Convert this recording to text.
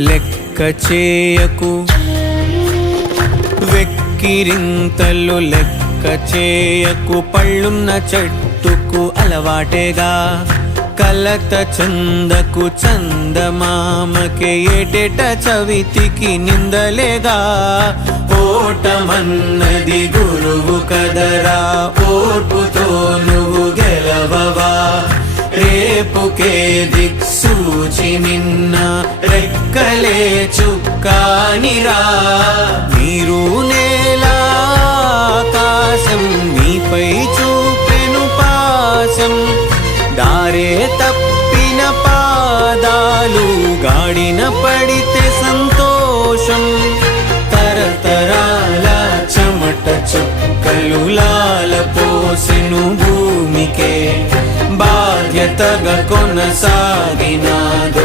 లెక్క చేయకు వెక్కిరింతలు లెక్క చేయకు పళ్ళున్న చెట్టుకు అలవాటేగా కలత చందకు చందమామకే ఏటేట చవితికి నిందలేగా ఓటమన్నది గురువు కదరా ఓర్పుతో నువ్వు గెలవవా రేపుకే దిక్సూచి నిన్న రెక్కలే చుక్కానిరా నీరు నేల ఆకాశం నీపై చూపెను పాశం దారే తప్పిన పాదాలు గాడిన పడితే సంతోషం తరతరాల చెమట చుక్కలు లాల పోసెను భూమికే బాధ్యతగా కొనసాగినాదో